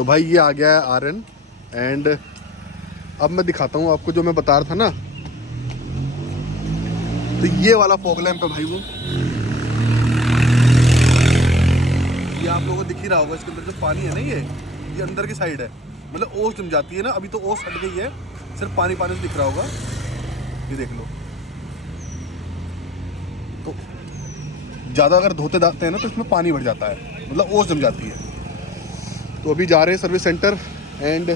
तो भाई ये आ गया है आर्यन एंड अब मैं दिखाता हूँ आपको जो मैं बता रहा था ना, तो ये वाला फॉग लैंप है भाई वो, ये आप लोगों को दिख ही रहा होगा। इसके अंदर जो पानी है ना ये अंदर की साइड है, मतलब ओस जम जाती है ना, अभी तो ओस हट गई है, सिर्फ पानी पानी से दिख रहा होगा, ये देख लो। तो ज़्यादा अगर धोते दाते हैं ना तो इसमें पानी भर जाता है, मतलब ओस जम जाती है। तो अभी जा रहे हैं सर्विस सेंटर एंड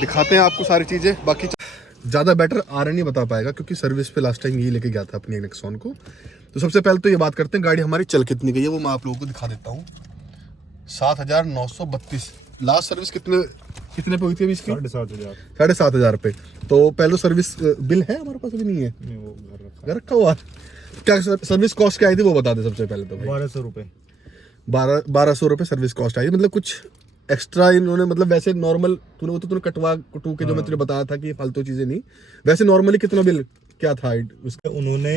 दिखाते हैं आपको सारी चीज़ें। बाकी ज़्यादा बेटर आर्यन नहीं बता पाएगा क्योंकि सर्विस पे लास्ट टाइम यही लेके गया था अपनी नेक्सॉन को। तो सबसे पहले तो ये बात करते हैं गाड़ी हमारी चल कितनी गई है, वो मैं आप लोगों को दिखा देता हूँ। 7,932 लास्ट सर्विस कितने पे हुई थी अभी इसकी? 7,500 पे। तो पहले सर्विस बिल है हमारे पास, अभी नहीं है, वो घर रखा हुआ। क्या सर्विस कॉस्ट क्या आई थी वो बता दे सबसे पहले तो। 1200 रुपये 1200 रुपये सर्विस कॉस्ट आई, मतलब कुछ एक्स्ट्रा इन्होंने, मतलब वैसे नॉर्मल तूने कटू के जो मैं तुझे बताया था कि ये फालतू चीजें नहीं, वैसे नॉर्मली कितना बिल क्या था उसका? उन्होंने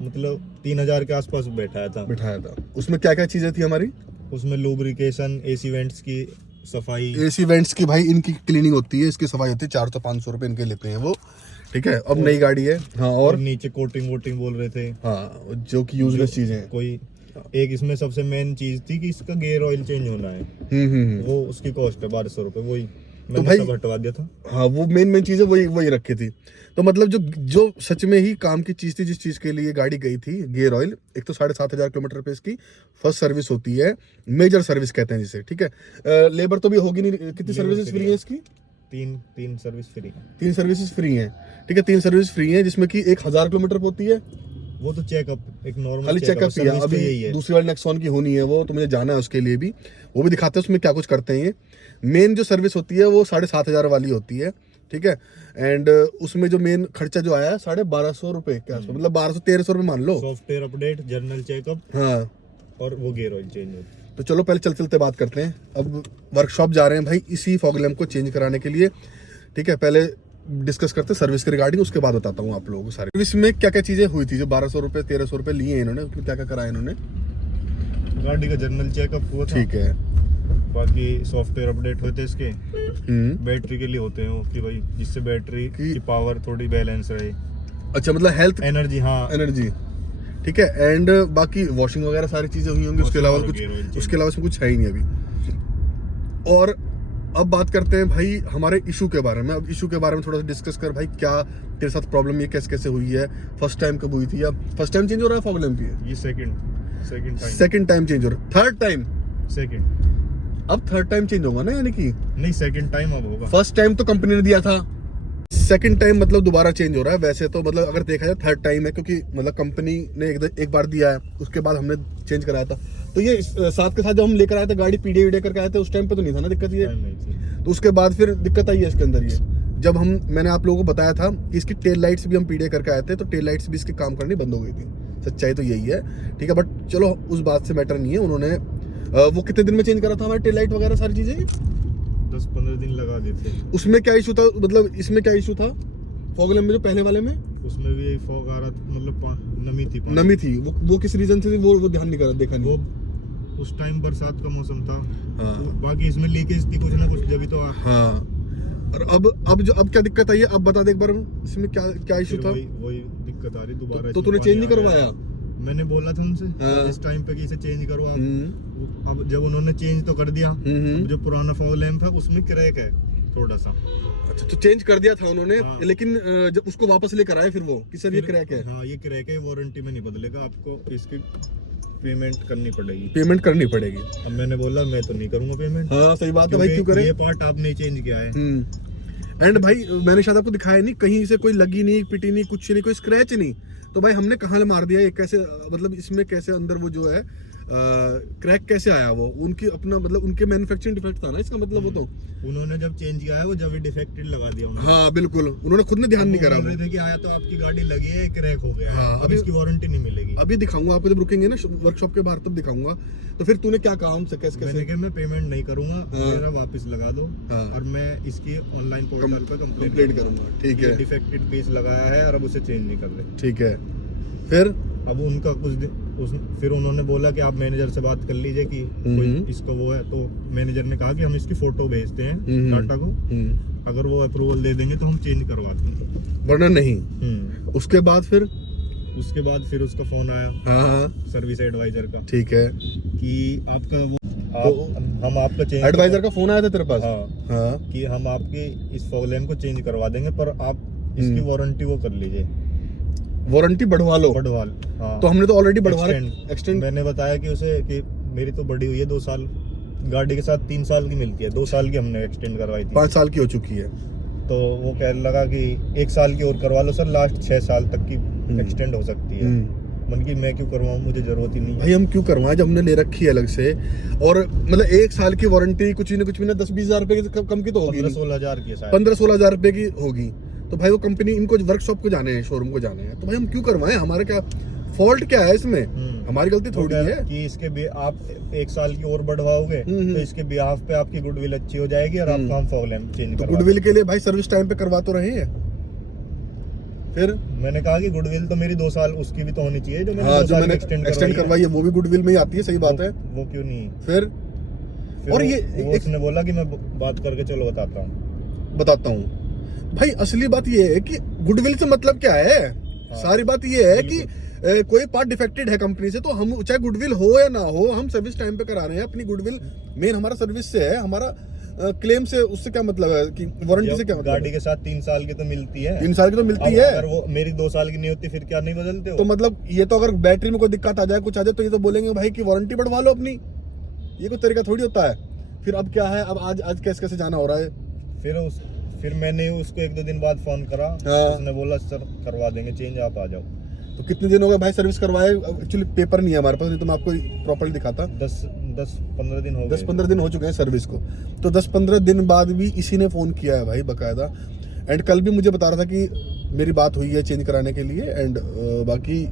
मतलब 3000 के आसपास बिठाया था। उसमें क्या क्या चीजें थी हमारी? उसमें लुब्रिकेशन, एसी वेंट्स की सफाई, एसी वेंट्स की भाई इनकी क्लीनिंग होती है, इसकी सफाई होती है, 400-500 रुपए इनके लेते हैं वो, ठीक है। अब नई गाड़ी है। हाँ, और नीचे कोटिंग वोटिंग बोल रहे थे। हाँ, जो कि यूजलेस चीजें हैं। कोई एक इसमें सबसे मेन चीज थी कि इसका गियर ऑयल चेंज होना है। वो उसकी कॉस्ट है 1200 रुपये, वही मैंने सब हटवा दिया था। हाँ, वो मेन चीजें वही रखी थी। तो मतलब जो सच में ही काम की चीज थी, जिस चीज के लिए गाड़ी गई थी, गियर ऑयल, एक तो 7,500 किलोमीटर पे इसकी फर्स्ट सर्विस होती है, मेजर सर्विस कहते हैं जिसे, ठीक है। लेबर तो भी होगी नहीं। कितनी सर्विसेज फ्री है इसकी? तीन सर्विस फ्री है। 3 सर्विसेज फ्री हैं, ठीक है। 3 सर्विस फ्री हैं जिसमें कि 1,000 किलोमीटर होती है। वो तो चेकअप, एक नॉर्मल खाली चेकअप ही है। अभी दूसरी वाली नेक्सॉन की होनी है वो, तो मुझे जाना है उसके लिए भी, वो भी दिखाते हैं उसमें क्या कुछ करते हैं ये। मेन जो सर्विस होती है वो 7,500 वाली होती है, ठीक है। एंड उसमें जो मेन खर्चा जो आया है 1,250 रुपए के आसपास, मतलब 1200-1300 रुपए मान लो। सॉफ्टवेयर अपडेट, जर्नल चेकअप, हाँ, और वो गियर ऑयल चेंज होता। तो चलो पहले चलते बात करते हैं। अब वर्कशॉप जा रहे हैं भाई इसी फॉग लैंप को चेंज कराने के लिए, ठीक है। पहले डिस्कस करते हैं सर्विस के रिगार्डिंग, उसके बाद बताता हूँ आप लोगों को सारी सर्विस में क्या क्या चीजें हुई थी। जो 1200 रुपए 1300 रुपए लिए हैं इन्होंने, उसमें क्या क्या कराया इन्होंने? गाड़ी का जर्नल चेकअप हुआ था, ठीक है। बाकी सॉफ्टवेयर अपडेट होते हैं इसके, बैटरी के लिए होते हैं वो, कि भाई जिससे बैटरी की पावर थोड़ी बैलेंस रहे। अच्छा, मतलब हेल्थ, एनर्जी, हाँ एनर्जी, ठीक है। एंड बाकी वॉशिंग वगैरह सारी चीजें हुई होंगी, उसके अलावा इसमें कुछ है ही नहीं अभी। और अब बात करते हैं भाई हमारे इशू के बारे में। अब इशू के बारे में थोड़ा सा डिस्कस कर भाई, क्या तेरे साथ प्रॉब्लम, ये कैसे हुई है, फर्स्ट टाइम कब हुई थी, या फर्स्ट टाइम चेंज हो रहा है फॉग लैंप? ये सेकंड टाइम चेंज हो रहा है। Third time? अब थर्ड टाइम चेंज होगा ना, यानी कि नहीं, सेकंड टाइम अब होगा। फर्स्ट टाइम तो कंपनी ने दिया था, सेकंड टाइम मतलब दोबारा चेंज हो रहा है। वैसे तो मतलब अगर देखा जाए थर्ड टाइम है, क्योंकि मतलब कंपनी ने एक बार दिया है, उसके बाद हमने चेंज कराया था। तो ये साथ के साथ जब हम लेकर आए थे गाड़ी, पीडीए करके आए थे, उस टाइम पे तो नहीं था ना दिक्कत ये, तो उसके बाद फिर दिक्कत आई है इसके अंदर। ये जब मैंने आप लोगों को बताया था कि इसकी टेल लाइट्स भी हम पीडीए करके आए थे, तो टेल लाइट्स भी इसके काम करनी बंद हो गई थी। सच्चाई तो यही है, ठीक है। बट चलो उस बात से मैटर नहीं है। उन्होंने वो कितने दिन में चेंज करा था हमारे टेल लाइट वगैरह सारी चीजें? 10-15 दिन लगा देते। उसमें क्या इशू था, मतलब इसमें क्या इशू था फॉग लैंप में, जो पहले वाले में? उसमें भी फॉग आ रहा था, मतलब नमी थी। वो किस रीजन से थी वो ध्यान नहीं करा, देखा नहीं। वो उस टाइम बरसात का मौसम था। हाँ। तो बाकी इसमें लीकेज थी कुछ ना कुछ, जब तो हाँ। और अब क्या दिक्कत आई है, अब बता दे एक बार, इसमें क्या इशू था? वही दिक्कत आ रही दोबारा। तो तूने चेंज नहीं करवाया? मैंने बोला था उनसे इस टाइम पे कि इसे चेंज करो आप। अब जब उन्होंने चेंज तो कर दिया, जो पुराना फॉग लैंप है उसमें क्रैक है थोड़ा सा। अच्छा, तो चेंज कर दिया था उन्होंने। हाँ। लेकिन जब उसको वापस लेकर आए फिर वो कि सर ये क्रैक है। हाँ, ये क्रैक है, वारंटी में नहीं बदलेगा, आपको इसकी पेमेंट करनी पड़ेगी। अब मैंने बोला मैं तो नहीं करूंगा पेमेंट। हाँ, सही बात है भाई, क्यों करे, ये पार्ट आपने चेंज किया है। एंड भाई मैंने शायद आपको दिखाया नहीं, कहीं से कोई लगी नहीं, पिटी नहीं, कुछ नहीं, कोई स्क्रैच नहीं। तो भाई हमने कहाँ मार दिया ये, कैसे, मतलब इसमें कैसे अंदर वो जो है क्रैक कैसे आया? वो उनकी अपना मतलब उनके मैन्युफैक्चरिंग डिफेक्ट था ना, इसका मतलब। वो तो उन्होंने जब चेंज किया है वो जब डिफेक्टेड लगा दिया उन्होंने। हाँ बिल्कुल, उन्होंने खुद ने ध्यान नहीं करा। बोल रहे थे कि आया तो आपकी गाड़ी लगी है, क्रैक हो गया है। हाँ, अभी इसकी वारंटी नहीं मिलेगी। अभी दिखाऊंगा आपको, जब रुकेंगे ना वर्कशॉप के बाहर तब दिखाऊंगा। तो फिर तूने क्या कहा हमसे, कैसे? मैंने कहा मैं पेमेंट नहीं करूंगा, हाँ। मेरा वापस लगा दो। हाँ। और मैं इसकी ऑनलाइन पोर्टल पे कंप्लेंट करूंगा, ठीक है। डिफेक्टेड पीस लगाया है और अब उसे चेंज नहीं कर रहे। ठीक है, फिर अब उनका फिर उन्होंने बोला कि आप मैनेजर से बात कर लीजिए कि कोई इसका वो है, तो मैनेजर ने कहा कि हम इसकी फोटो भेजते हैं टाटा को, अगर वो अप्रूवल दे देंगे तो हम चेंज करवा देंगे, वरना नहीं। उसके बाद फिर उसका फोन आया, हाँ, सर्विस एडवाइजर का, ठीक है, कि आपका वो हम आपका चेंज, एडवाइजर का फोन आया था तेरे पास? हाँ, कि हम आपके इस फॉग लैम्प को चेंज करवा देंगे, पर आप इसकी वारंटी वो कर लीजिए, वारंटी बढ़वा लो। हाँ। तो हमने तो ऑलरेडी बढ़वा एक्सटेंड मैंने बताया कि उसे कि मेरी तो बड़ी हुई है 2 साल, गाड़ी के साथ 3 साल की मिलती है, 2 साल की हमने एक्सटेंड करवाई थी, 5 साल की हो चुकी है। तो वो कहने लगा कि 1 साल की और करवा लो सर, लास्ट 6 साल तक की एक्सटेंड हो सकती है। मन की मैं क्यों करवाऊं, मुझे जरूरत ही नहीं भाई, हम क्यों करवाएं जब हमने ले रखी है अलग से। और मतलब 1 साल की वारंटी कुछ भी ना 10-20 हजार रुपए की कम की तो होगी, 15-16 हजार की, 15-16 हजार रुपए की होगी। तो भाई वो कंपनी, इनको वर्कशॉप को जाने हैं, शोरूम को जाने हैं, तो भाई हम क्यों करवाएं? हमारा क्या फॉल्ट क्या है इसमें? हमारी गलती थोड़ी है कि इसके भी आप 1 साल की और बढ़वाओगे तो इसके बिहाफ पे आपकी गुडविल अच्छी हो जाएगी और आपका हम फॉग लैम्प चेंज करवा, गुडविल के लिए भाई सर्विस टाइम पे करवा तो रहे हैं। फिर मैंने कहा कि गुडविल तो मेरी 2 साल उसकी भी तो होनी चाहिए, जो मैंने 2 जो साल मैंने एक्सटेंड करवाई है वो भी गुडविल में ही आती है, सही बात है, वो क्यों नहीं? फिर और ये उसने बोला कि मैं बात करके चलो बताता हूँ। भाई असली बात ये है कि गुडविल से मतलब क्या है? सारी बात ये है कि कोई पार्ट डिफेक्टेड है कंपनी से, तो हम चाहे गुडविल हो या ना हो, हम सर्विस टाइम पे करा रहे हैं। अपनी गुडविल मेन हमारा सर्विस से है, हमारा क्लेम से उससे क्या मतलब है कि वारंटी से क्या मतलब? गाड़ी के साथ 3 साल की तो मिलती है, 3 साल की तो मिलती है। अगर वो मेरी 2 साल की नहीं होती फिर क्या नहीं बदलते हो? तो मतलब ये तो अगर बैटरी में कोई दिक्कत आ जाए, कुछ आ जाए, तो ये तो बोलेंगे भाई कि वारंटी बढ़वा लो अपनी। ये कोई तरीका थोड़ी होता है। फिर अब क्या है, अब आज कैसे जाना हो रहा है? फिर मैंने उसको 1-2 दिन बाद फोन करा, उसने बोला सर करवा देंगे चेंज, आप आ जाओ। तो कितने दिन हो गए भाई सर्विस करवाए? एक्चुअली पेपर नहीं है हमारे पास, नहीं तो मैं आपको प्रॉपर्ली दिखाता। 10-15 दिन हो गए, 10-15 दिन हो चुके हैं सर्विस को। तो 10-15 दिन बाद भी इसी ने फोन किया है भाई बाकायदा। एंड कल भी मुझे बता रहा था कि मेरी बात हुई है चेंज कराने के लिए, एंड बाकी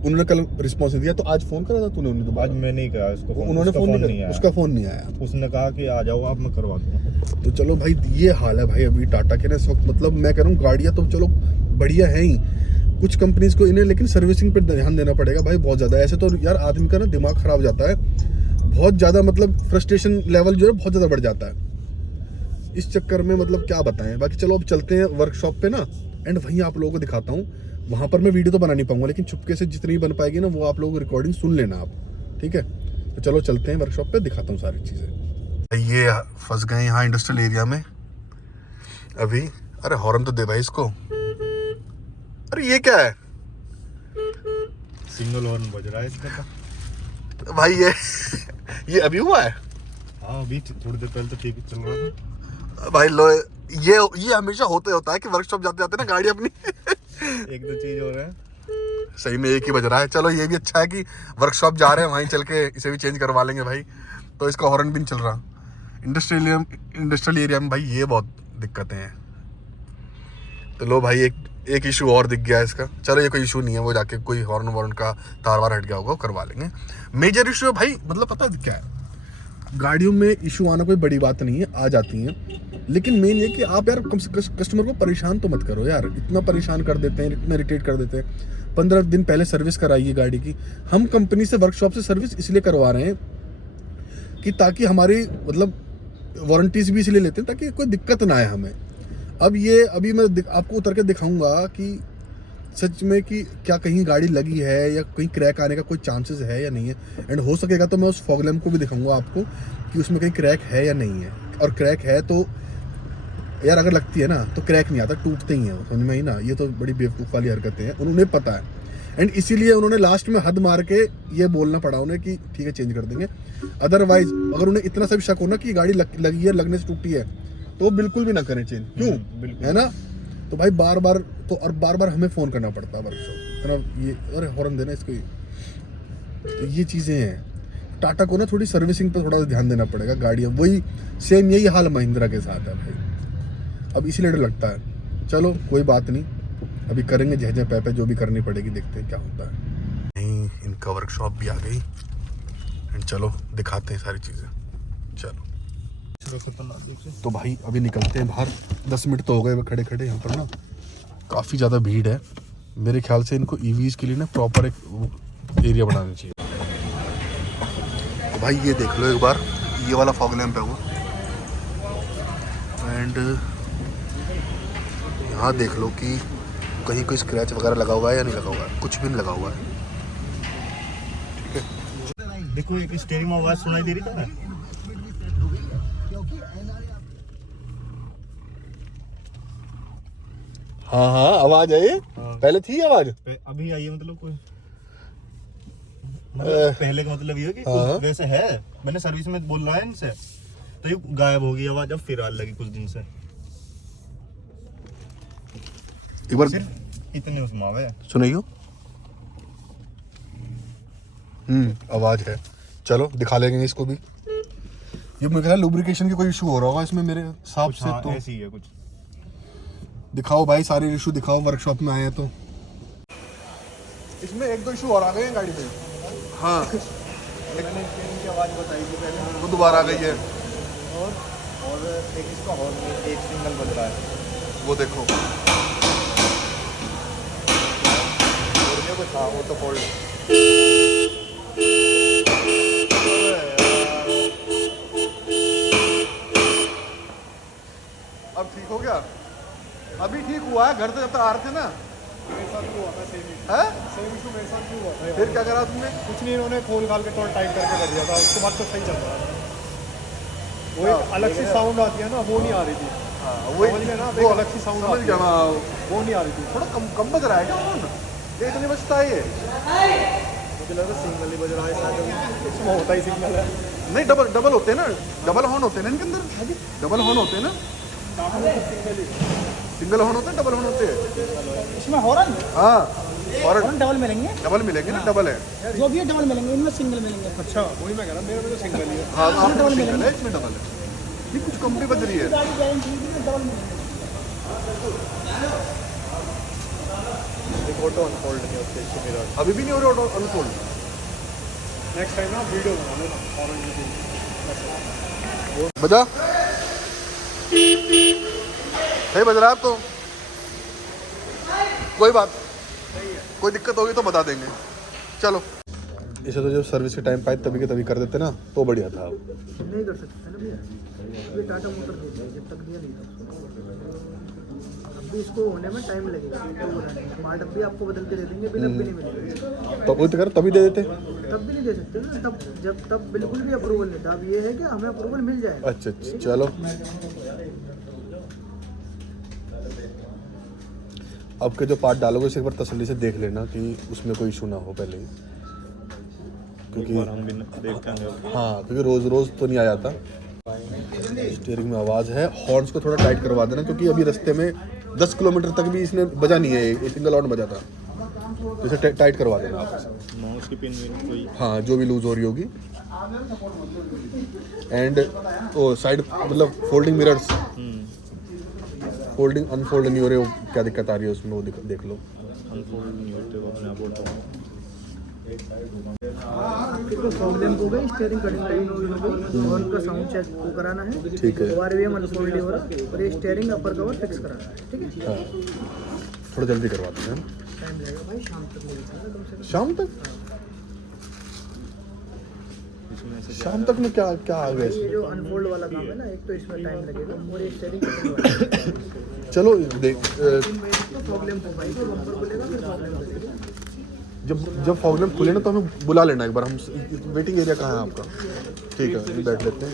उन्होंने कल रिस्पॉन्स नहीं दिया। तो आज फोन करा था तूने? उन्होंने तो आज मैंने ही कहा उसको, उन्होंने फोन नहीं आया, उसका फोन नहीं आया। उसने कहा कि आ जाओ आप, मैं करवा दूंगा। तो चलो भाई, ये हाल है भाई अभी टाटा के ना इस वक्त। मतलब मैं कह रहा हूँ गाड़ियाँ तो चलो बढ़िया है ही, कुछ कंपनीज को इन्हें लेकिन सर्विसिंग पे ध्यान देना पड़ेगा भाई बहुत ज़्यादा। ऐसे तो यार आदमी का ना दिमाग खराब हो जाता है बहुत ज़्यादा, मतलब फ्रस्ट्रेशन लेवल जो है बहुत ज़्यादा बढ़ जाता है इस चक्कर में। मतलब क्या बताएं। बाकी चलो अब चलते हैं वर्कशॉप पे ना, एंड वहीं आप लोगों को दिखाता हूँ। वहाँ पर मैं वीडियो तो बना नहीं पाऊंगा, लेकिन चुपके से जितनी बन पाएगी ना वो आप लोगों को रिकॉर्डिंग सुन लेना आप, ठीक है? तो चलो चलते हैं वर्कशॉप पे, दिखाता हूँ सारी चीज़ें। ये फंस गए यहाँ इंडस्ट्रियल एरिया में अभी। अरे हॉर्न तो दे भाई इसको। अरे ये क्या है? सिंगल हॉर्न बज रहा है इसका तो भाई ये अभी हुआ है? हाँ, अभी थोड़ी देर पहले तो ठीक चल रहा था भाई। लो ये हमेशा होता है कि वर्कशॉप जाते जाते ना गाड़ी अपनी 1-2 चीज हो रहा है, सही में एक ही बज रहा है। चलो ये भी अच्छा है कि वर्कशॉप जा रहे हैं, वहीं चल के इसे भी चेंज करवा लेंगे भाई। तो इसका हॉर्न भी नहीं चल रहा इंडस्ट्रियल एरिया में भाई, ये बहुत दिक्कतें हैं। तो लो भाई एक इशू और दिख गया है इसका। चलो ये कोई इशू नहीं है, वो जाके कोई हॉर्न का तार वार हट गया होगा, करवा लेंगे। मेजर इशू है भाई, मतलब पता है क्या है, गाड़ियों में इशू आना कोई बड़ी बात नहीं है, आ जाती हैं। लेकिन मेन ये कि आप यार कस्टमर को परेशान तो मत करो यार। इतना परेशान कर देते हैं, इतना इरिटेट कर देते हैं। 15 दिन पहले सर्विस कराइए गाड़ी की। हम कंपनी से, वर्कशॉप से सर्विस इसलिए करवा रहे हैं कि ताकि हमारी मतलब वारंटीज भी इसलिए लेते हैं ताकि कोई दिक्कत ना आए हमें। अब ये अभी मैं आपको उतर के दिखाऊंगा कि सच में कि क्या कहीं गाड़ी लगी है या कहीं क्रैक आने का कोई चांसेस है या नहीं है। एंड हो सकेगा तो मैं उस फॉग लैम्प को भी दिखाऊंगा आपको कि उसमें कहीं क्रैक है या नहीं है। और क्रैक है तो यार अगर लगती है ना तो क्रैक नहीं आता, टूटते ही हैं, समझ में ही ना। ये तो बड़ी बेवकूफ़ वाली हरकतें हैं, उन्हें पता है। एंड इसीलिए उन्होंने लास्ट में हद मार के ये बोलना पड़ा उन्हें कि ठीक है चेंज कर देंगे। अदरवाइज अगर उन्हें इतना सा भी शक हो ना कि गाड़ी लगी है, लगने से टूटी है, तो वो बिल्कुल भी ना करें चेंज। क्यों? है ना? तो भाई बार बार हमें फ़ोन करना पड़ता है वर्कशॉप, है ना? ये अरे हॉर्न देना इसको। तो ये चीज़ें हैं। टाटा को ना थोड़ी सर्विसिंग पे थोड़ा ध्यान देना पड़ेगा। गाड़ियाँ वही सेम यही हाल महिंद्रा के साथ है भाई। अब इसीलिए डर लगता है। चलो कोई बात नहीं, अभी करेंगे जह पैपे जो भी करनी पड़ेगी, देखते हैं क्या होता है। नहीं, इनका वर्कशॉप भी आ गई एंड चलो दिखाते हैं सारी चीज़ें। चलो तो भाई अभी निकलते हैं बाहर। 10 मिनट तो हो गए खड़े खड़े यहाँ पर ना, काफ़ी ज़्यादा भीड़ है। मेरे ख्याल से इनको ईवीज के लिए ना प्रॉपर एक एरिया बनाना चाहिए। तो भाई ये देख लो एक बार, ये वाला फॉग लैंप है वो, एंड यहाँ देख लो कि कहीं कोई स्क्रैच वगैरह लगा हुआ है या नहीं लगा हुआ है, कुछ भी नहीं लगा हुआ है। ठीक है, देखो एक स्टीयरिंग में आवाज सुनाई दे रही था ना। हाँ हाँ आवाज है ये। हाँ। पहले थी आवाज, अभी आई है, मतलब कोई मतलब पहले का मतलब ये है कि हाँ। कुछ वैसे है। मैंने सर्विस में बोल रहा है इनसे, तो ये गायब हो गई आवाज, अब फिर आने लगी कुछ दिन से। एक बार सिर्फ इतने उसमें आवे है। सुनियो। आवाज है, चलो दिखा लेंगे इसको भी। ये मुझे ख्याल लुब्रिकेशन की कोई इशू हो रहा होगा इसमें मेरे हिसाब से। हाँ, तो ऐसी ही है कुछ। दिखाओ भाई, सारे इशू दिखाओ, वर्कशॉप में आए हैं तो। इसमें एक दो इशू और आ गए हैं गाड़ी में। हाँ मैंने की आवाज बताई थी पहले, वो दोबारा आ गई है। और एक इसका हॉर्न एक सिंगल बज रहा है, वो देखो, हाँ वो तो फोल्ड। अब ठीक हो गया? अभी ठीक हुआ है, घर से जब तक आ रहे थे ना। मेरे साथ भी हुआ था सेम इशू मेरे साथ भी हुआ था। फिर क्या करा तुमने? कुछ नहीं, इन्होंने खोल खाल के थोड़ा टाइट करके कर दिया था, उसके बाद तो सही चल रहा था। वो एक अलग सी साउंड आती है ना, वो नहीं आ रही थी। समझ गए ना, अब एक अलग सी साउंड आती है, वो नहीं आ रही थी। थोड़ा कम बज रहा है क्या फोन? ये इतनी बजता है ये? मुझे लगा सिंगल ही बज रहा है शायद, इसमें होता ही सिग्नल है। नहीं, डबल होते हैं ना, डबल हॉर्न होते हैं ना इनके अंदर, डबल हॉर्न होते हैं ना। सिंगल हॉर्न होते हैं, डबल हॉर्न होते हैं इसमें हॉर्न हाँ। और डबल मिलेंगे, डबल मिलेंगे ना, डबल है। जो भी है डबल मिलेंगे, इनमें सिंगल मिलेंगे। अच्छा वही मैं कह रहा, मेरे में तो सिंगल ही है। हाँ आपने डबल सिंगल मिलेंगे। है, इसमें डबल है। ये कुछ कंपनी बज रही है। गाड़ी गारंटी डबल मिलेंगे। एक ऑटो अनफोल्ड नहीं होते इसके मिरर। अभी भी नहीं हो रहा ऑटो अनफोल्ड। नेक्स्ट टाइम ना वीडियो बना लेना हॉर्न की। बजा नहीं बज रहा है अब तो, कोई बात, कोई दिक्कत होगी तो बता देंगे। चलो, इसे तो जब सर्विस के टाइम पाए तभी के तभी कर देते ना तो बढ़िया था। नहीं कर सकते ना भैया, ये टाटा मोटर दे दिया, जब तक दिया नहीं था। अब भी इसको होने में टाइम लगेगा, पार्ट अब भी आपको बदल के दे देंगे, बिल अब भी नहीं मिलेगा। तो कर तभी दे देते। तब भी नहीं दे सकते ना, तब बिल्कुल भी अप्रूवल नहीं था। अब ये है कि हमें अप्रूवल मिल जाएगा। अच्छा चलो, अब के जो पार्ट डालोगे उसे एक बार तसल्ली से देख लेना कि उसमें कोई इशू ना हो पहले ही, क्योंकि हम भी देखते हैं। हाँ, क्योंकि रोज तो नहीं आ जाता। स्टीयरिंग में आवाज़ है, हॉर्न्स को थोड़ा टाइट करवा देना, क्योंकि अभी रास्ते में 10 किलोमीटर तक भी इसने बजा नहीं है, ये सिंगल हॉर्न बजा था, तो इसे टाइट करवा देना आप। माउस की पिन कोई, हाँ जो भी लूज हो रही होगी। एंड वो साइड मतलब फोल्डिंग मिरर्स, फोल्डिंग अनफोल्ड नहीं हो रहे, वो क्या दिक्कत आ रही है उसमें, वो देख लो। अनफोल्ड नहीं होते वो अपने आप होता है। आपके तो फॉग लैंप हो गए, स्टीयरिंग कटिंग लाइन हो गई, हॉर्न का साउंड चेक को कराना है। ठीक है। ORVM अनफोल्ड नहीं हो रहा, और ये स्टीयरिंग अपर कवर फिक्स कराना है। ठीक है, हाँ थोड़ा जल्दी करवा देते हैं। टाइम लगेगा भाई, शाम तक मिलेगा कम से कम। शाम तक? शाम तक में क्या क्या आ गया ये इसमें? जो अनफोल्ड वाला काम है ना, एक तो इसमें टाइम लगेगा, और ये स्टीयरिंग कटिंग वाला चलो देख, तो फॉग लैंप हो पाएगी, बम्पर खुलेगा फिर फॉग लैंप लगेगा। जब फॉग लैंप खुले ना तो हमें बुला लेना एक बार। हम वेटिंग एरिया कहाँ है आपका? ठीक है, बैठ लेते हैं।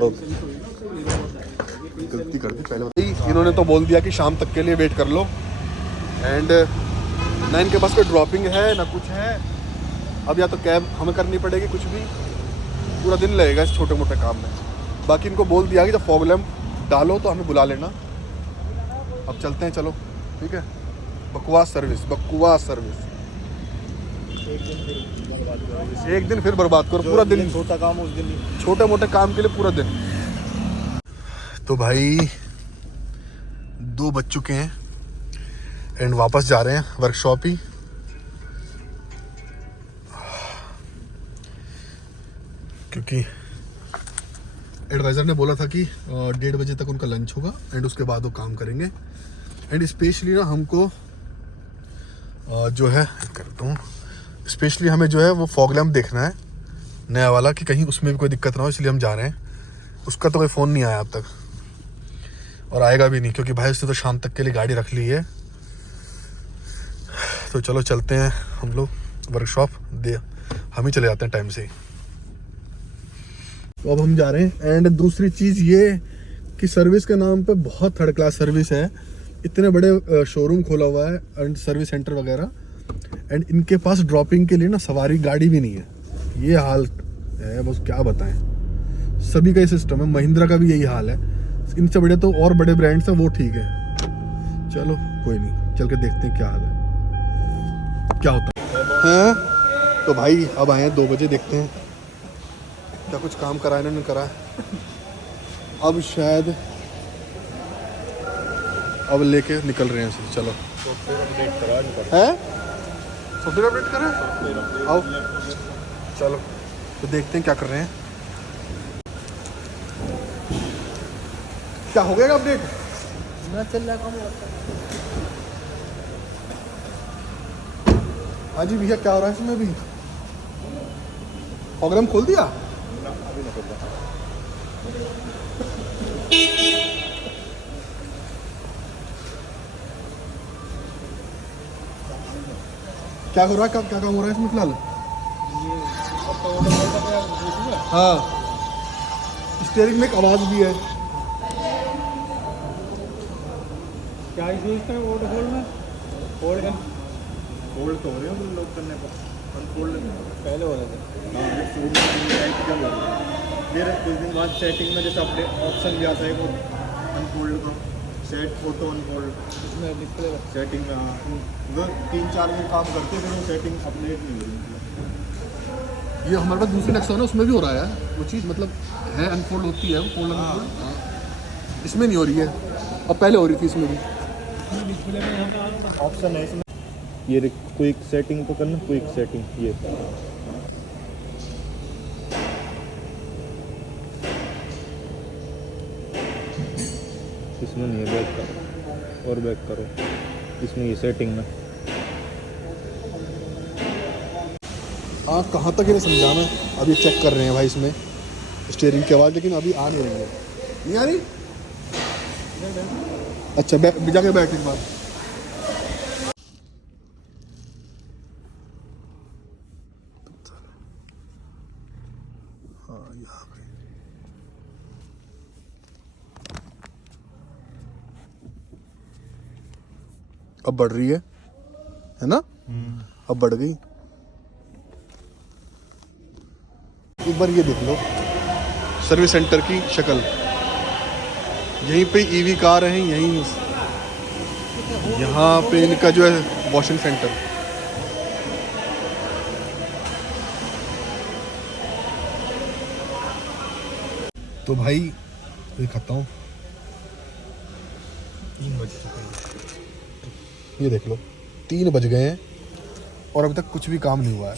ओके, गलती कर दी पहले। इन्होंने तो बोल दिया कि शाम तक के लिए वेट कर लो, एंड ना इनके पास कोई ड्रॉपिंग है ना कुछ है। अब या तो कैब हमें करनी पड़ेगी, कुछ भी, पूरा दिन लगेगा इस छोटे मोटे काम में। बाकी इनको बोल दिया कि जब फॉग लैंप डालो तो हमें बुला लेना। अब चलते हैं, चलो ठीक है। बकवास सर्विस। एक दिन फिर बर्बाद करो पूरा दिन, छोटा काम उस दिन, छोटे मोटे काम के लिए पूरा दिन। तो भाई 2 बज चुके हैं एंड वापस जा रहे हैं वर्कशॉप ही। क्योंकि एडवाइज़र ने बोला था कि 1:30 बजे तक उनका लंच होगा एंड उसके बाद वो काम करेंगे। एंड स्पेशली ना हमको जो है करता हूँ, स्पेशली हमें जो है वो फॉग लैम्प देखना है नया वाला, कि कहीं उसमें भी कोई दिक्कत ना हो, इसलिए हम जा रहे हैं। उसका तो कोई फ़ोन नहीं आया अब तक, और आएगा भी नहीं, क्योंकि भाई उसने तो शाम तक के लिए गाड़ी रख ली है। तो चलो चलते हैं हम लोग वर्कशॉप, हम ही चले जाते हैं टाइम से ही। तो अब हम जा रहे हैं। एंड दूसरी चीज़ ये कि सर्विस के नाम पे बहुत थर्ड क्लास सर्विस है, इतने बड़े शोरूम खोला हुआ है एंड सर्विस सेंटर वगैरह, एंड इनके पास ड्रॉपिंग के लिए ना सवारी गाड़ी भी नहीं है। ये हाल है, बस क्या बताएं, सभी का ही सिस्टम है। महिंद्रा का भी यही हाल है। इनसे बड़े तो और बड़े ब्रांड्स हैं, वो ठीक है। चलो कोई नहीं, चल के देखते हैं क्या हाल है, क्या होता है। तो भाई अब आए हैं 2 बजे, देखते हैं क्या कुछ काम करा इन्होंने करा। अब शायद अब लेके निकल रहे हैं इसे। चलो है सॉफ्टवेयर अपडेट करें, आओ चलो तो देखते हैं क्या कर रहे हैं। क्या हो गया अपडेट? मैं चल रहा काम। हाँ जी भैया, क्या हो रहा है इसमें? अभी प्रोग्राम खोल दिया? क्या हो रहा है, क्या काम हो रहा है इसमें फिलहाल? हाँ, स्टीयरिंग में एक आवाज़ भी है। क्या इशू इसका ओल्ड फोल्ड में? फोल्ड तो हो रहे हैं लॉक करने पर, अनफोल्ड पहले हो रहे थे। फिर कुछ दिन बाद सेटिंग में जैसे अपडेट ऑप्शन भी आता है वो अनफोल्ड का, सेट फोटो अनफोल्ड, उसमें डिस्प्ले सेटिंग में। हाँ, वो 3-4 दिन काम करते फिर वो सेटिंग अपडेट नहीं हो रही। ये हमारे पास दूसरी नेक्स्ट है ना, उसमें भी हो रहा है वो चीज़, मतलब है अनफोल्ड होती है वो फोल्ड अनफोल्ड। हाँ, इसमें नहीं हो रही है, अब पहले हो रही थी इसमें भी। डिस्प्ले में यहाँ का ऑप्शन है इसमें, ये क्विक सेटिंग को करना, क्विक सेटिंग ये इसमें नहीं है। बैक करो और बैक करो, इसमें ये सेटिंग में। हाँ, कहाँ तक इन्हें समझाना, अभी चेक कर रहे हैं भाई इसमें स्टीयरिंग की आवाज़, लेकिन अभी आ नहीं रही है। नहीं आ रही? अच्छा, जाके बैठ एक बार। हाँ, यहाँ पे अब बढ़ रही है ना? अब बढ़ गई। एक बार ये देख लो सर्विस सेंटर की शक्ल, यहीं पे ईवी कार है, यहीं यहाँ पे इनका जो है वॉशिंग सेंटर। तो भाई दिखाता हूँ, 3 बज चुके हैं। ये देख लो 3 बज गए हैं और अभी तक कुछ भी काम नहीं हुआ है।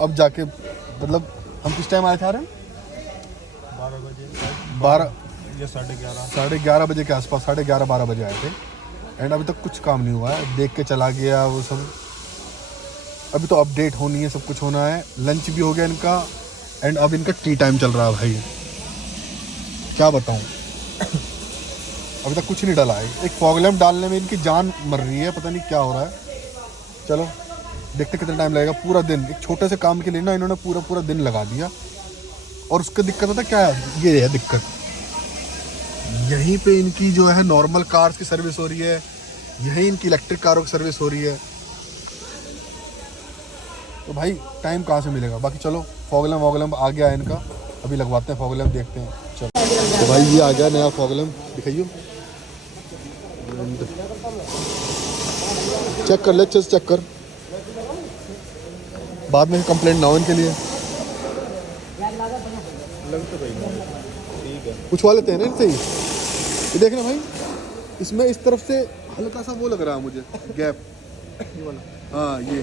अब जाके मतलब हम किस टाइम आए थे? 12 बजे 12 या 11:30। 11:30 बजे के आसपास, 11:30-12 बजे आए थे, एंड अभी तक कुछ काम नहीं हुआ है। देख के चला गया वो सब। अभी तो अपडेट होनी है, सब कुछ होना है। लंच भी हो गया इनका, एंड अब इनका टी टाइम चल रहा है भाई, क्या बताऊं। अभी तक कुछ नहीं डाला है। एक फॉग लैम्प डालने में इनकी जान मर रही है, पता नहीं क्या हो रहा है। चलो देखते कितना टाइम लगेगा। पूरा दिन एक छोटे से काम के लिए ना इन्होंने पूरा दिन लगा दिया। और उसका दिक्कत होता क्या है, ये है दिक्कत, यहीं पे इनकी जो है नॉर्मल कार्स की सर्विस हो रही है, यहीं इनकी इलेक्ट्रिक कारों की सर्विस हो रही है। तो भाई टाइम कहाँ से मिलेगा। बाकी चलो फॉग लैम्प आ गया है इनका, अभी लगवाते हैं फॉग लैम्प, देखते हैं। चलो तो भाई ये आ गया नया फॉग लैम्प, दिखाइए। चेक कर ले, चेक कर, बाद में कंप्लेंट ना हो इनके लिए। पूछवा लेते हैं ना इनसे ही। ये देखना भाई, इसमें इस तरफ से हल्का सा वो लग रहा है मुझे, गैप। हाँ ये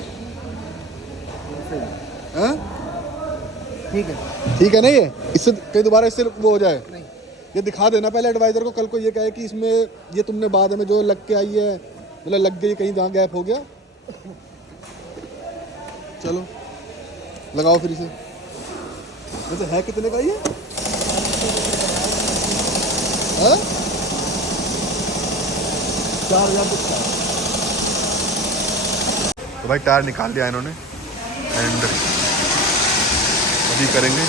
ठीक है ना, ये इससे कहीं दोबारा इससे वो हो जाए नहीं। ये दिखा देना पहले एडवाइजर को, कल को ये कहे कि इसमें ये तुमने बाद में जो लग के आई है, मतलब लग गई कहीं जहाँ गैप हो गया, चलो लगाओ फिर इसे। वैसे है कितने का ये? हाँ? 4,000 कुछ का। तो भाई टायर निकाल लिया इन्होंने एंड अभी करेंगे।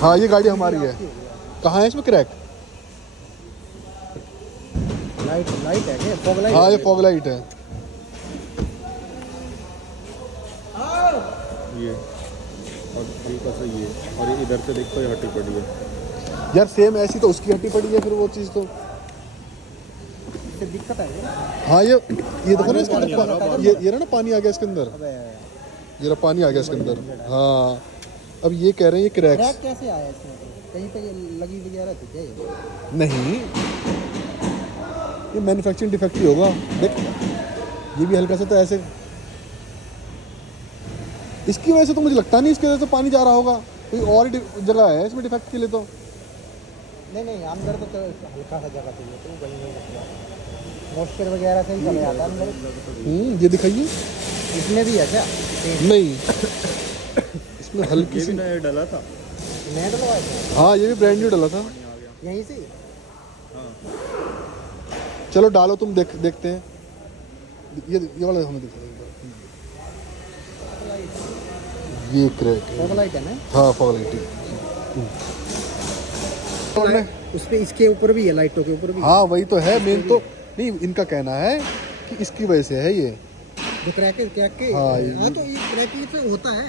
हाँ ये गाड़ी हमारी है। कहाँ है इसमें क्रैक? लाइट है क्या? Fog light? हाँ ये फॉग लाइट है। ये और हल्का सा ये, और ये इधर से देखो ये हटी पड़ी है। यार सेम ऐसी तो उसकी हट्टी पड़ी है फिर वो चीज़ तो। इससे दिक्कत है क्या? हाँ ये देखो ना इसके अंदर ये रहा ना पानी आ गया इसके अंदर। अबे ये रहा पानी आ गया इसके अंदर। हाँ अब ये कह रहे हैं ये क्रैक्स। क्रैक कैसे आया इसमें? तो कहीं पे लगी वगैरह थी क्या ये? नहीं ये मैन्युफैक्चरिंग डिफेक्ट ही होगा। देख ये भी हल्का सा तो ऐसे, इसकी वजह से तो मुझे लगता नहीं इसकी वजह से पानी जा रहा होगा। कोई और ही जगह है इसमें डिफेक्ट के लिए तो। नहीं अंदर तो हल्का सा जगह चाहिए तो वही नहीं लगता। मॉइस्चर वगैरह से ही चले जाता है अंदर। ये दिखाइए। इसमें भी है क्या? नहीं इसमें हल्की सी। नया डला था। नया डलवाया था? हाँ ये भी ब्रांड न्यू डला था यहीं से? चलो डालो तुम देखते हैं। ये वाला हमें दिखा दो। ये क्रैक है। फॉग लाइट है ना? हाँ फॉग लाइट है। उस पे इसके ऊपर भी है, लाइटों के ऊपर भी। हाँ वही तो है मेन तो। नहीं इनका कहना है कि इसकी वजह से है ये जो क्रैक के हाँ, हाँ तो ये क्रैकिंग से होता है।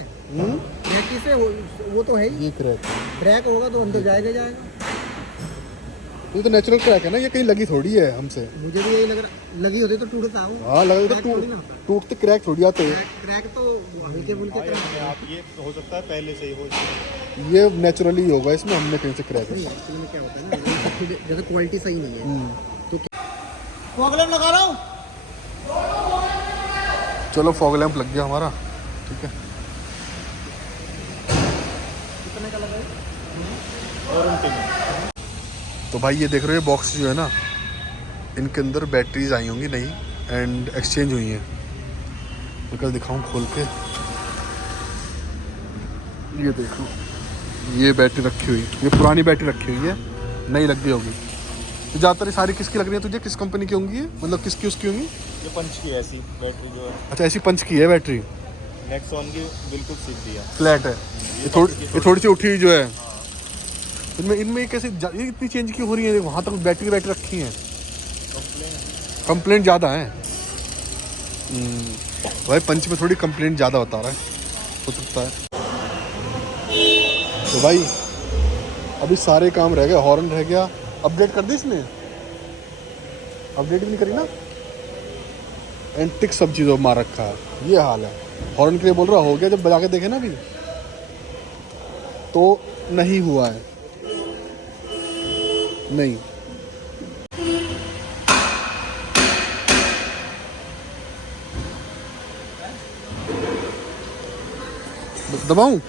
क्रैकिंग से वो तो है ही। ये क्रैक क्रैक होगा तो अंदर जाएगा। ये तो नेचुरल क्रैक है ना, ये कहीं लगी थोड़ी है हमसे। मुझे भी यही लग रहा, लगी होती तो टूटता हूँ। हाँ लगे तो क्रैक थोड़ी ना होता। टूटते क्रैक थोड़ी आते हैं। क्रैक तो हल्के फुल्के क्रैक आप ये हो सकता है पहले से ही हो। ये नेचुरली होगा इसमें, हमने कहीं से क्रैक है। नहीं। एक्चुअली में क्या होता है ना, जैसे क्वालिटी सही नहीं है तो फॉग लैंप लगा रहा हूँ। चलो फॉग लैंप लग गया हमारा, ठीक है। कितने का लगा है? वारंटी में। तो भाई ये देख रहे हो बॉक्स जो है ना, इनके अंदर बैटरीज आई होंगी नई एंड एक्सचेंज हुई हैं। मैं दिखाऊं खोल के, ये देखो ये बैटरी रखी हुई, ये पुरानी बैटरी रखी हुई है, नई लग गई होगी। तो ज़्यादातर सारी किसकी लग रही है तुझे? किस कंपनी की होंगी ये? मतलब किसकी उसकी होंगी? ये पंच की ऐसी बैटरी जो है, अच्छा ऐसी पंच की है बैटरी, नेक्सॉन की बिल्कुल सीधी है, फ्लैट है। ये थोड़ी सी उठी हुई जो है। इनमें कैसे ये इतनी चेंज क्यों हो रही है? वहाँ तक बैटरी रखी है, कंप्लेंट ज़्यादा है भाई। पंच में थोड़ी कंप्लेंट ज़्यादा बता रहा है, हो सकता है। तो भाई अभी सारे काम रह गए, हॉर्न रह गया। अपडेट कर दी इसने? अपडेट भी नहीं करी ना। एंटिक सब चीज़ों मार रखा है, ये हाल है। हॉर्न के लिए बोल रहा हो गया, जब बजा के देखे ना अभी तो नहीं हुआ है। नहीं दबाऊं?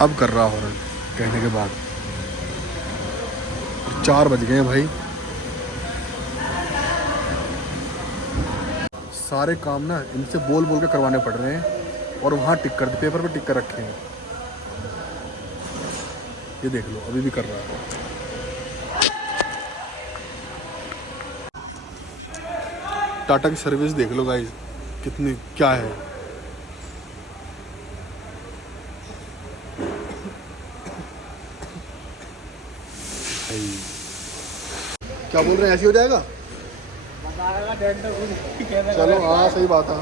अब कर रहा हॉर्न कहने के बाद। 4 बज गए हैं भाई। सारे काम ना इनसे बोल के करवाने पड़ रहे हैं, और वहाँ टिक कर पेपर पे टिक कर रखे हैं। ये देख लो अभी भी कर रहा है। टाटा की सर्विस देख लो गाइस कितनी क्या है। क्या बोल रहे हैं, ऐसे हो जाएगा? चलो हाँ सही बात है।